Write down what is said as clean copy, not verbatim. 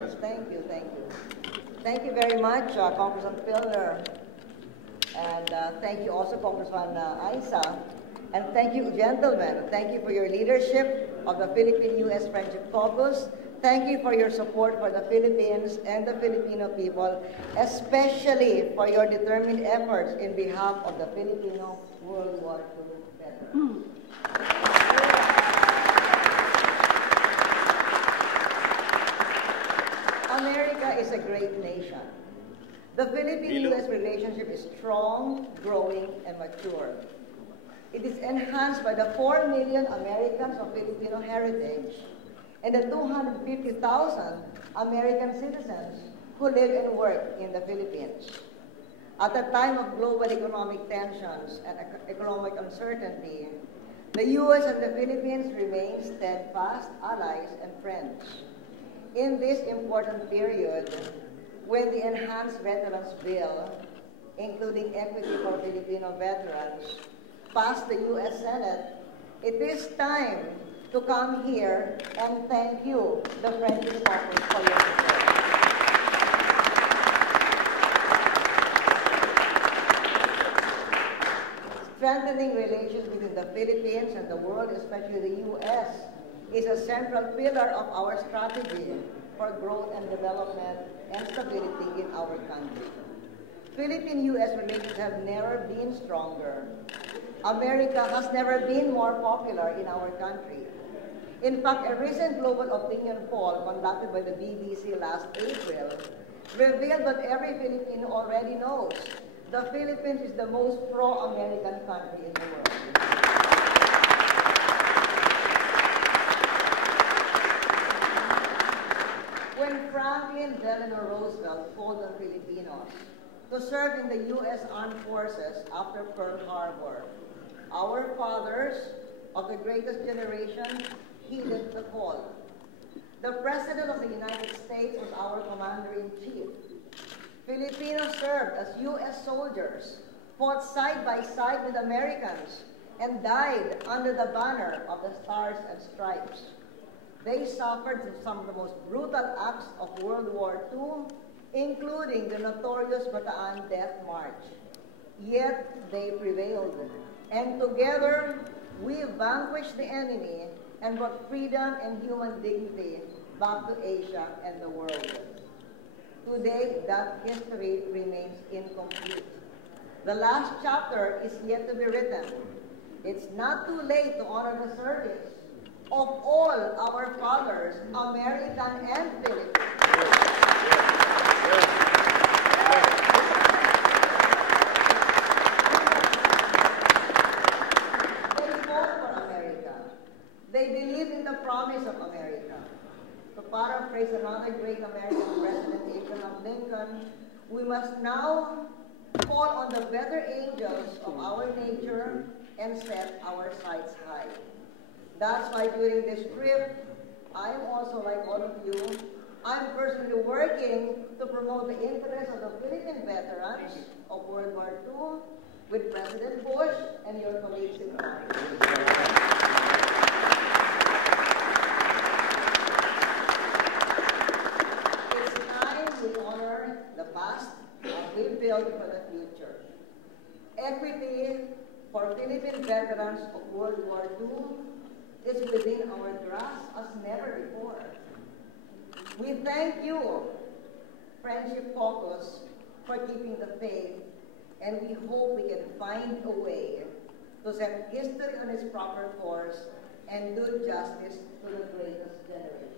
Thank you, thank you. Thank you very much, Congressman Pilner. And thank you also, Congressman Aisa. And thank you, gentlemen. Thank you for your leadership of the Philippine-U.S. Friendship Caucus. Thank you for your support for the Philippines and the Filipino people, especially for your determined efforts in behalf of the Filipino World War II veterans. America is a great nation. The Philippine-U.S. relationship is strong, growing, and mature. It is enhanced by the 4 million Americans of Filipino heritage and the 250,000 American citizens who live and work in the Philippines. At a time of global economic tensions and economic uncertainty, the U.S. and the Philippines remain steadfast allies and friends. In this important period, when the Enhanced Veterans Bill, including equity for Filipino veterans, passed the U.S. Senate, it is time to come here and thank you, the Friendship Caucus, for your support. Strengthening relations between the Philippines and the world, especially the U.S., is a central pillar of our strategy for growth and development and stability in our country. Philippine-U.S. relations have never been stronger. America has never been more popular in our country. In fact, a recent global opinion poll conducted by the BBC last April revealed what every Filipino already knows. The Philippines is the most pro-American country in the world. When Franklin Delano Roosevelt called on Filipinos to serve in the U.S. Armed Forces after Pearl Harbor, our fathers of the greatest generation heeded the call. The President of the United States was our Commander-in-Chief. Filipinos served as U.S. soldiers, fought side by side with Americans, and died under the banner of the Stars and Stripes. They suffered some of the most brutal acts of World War II, including the notorious Bataan Death March. Yet they prevailed, and together we vanquished the enemy and brought freedom and human dignity back to Asia and the world. Today, that history remains incomplete. The last chapter is yet to be written. It's not too late to honor the service of all our fathers, American and Filipino. They fought for America. They believed in the promise of America. To paraphrase another great American president, Abraham Lincoln, we must now call on the better angels of our nature and set our sights high. That's why during this trip, I'm also, like all of you, I'm personally working to promote the interests of the Philippine veterans of World War II with President Bush and your colleagues in Congress. It's time we honor the past and we build for the future. Equity for Philippine veterans of World War II is within our grasp as never before. We thank you, Friendship Caucus, for keeping the faith, and we hope we can find a way to set history on its proper course and do justice to the greatest generation.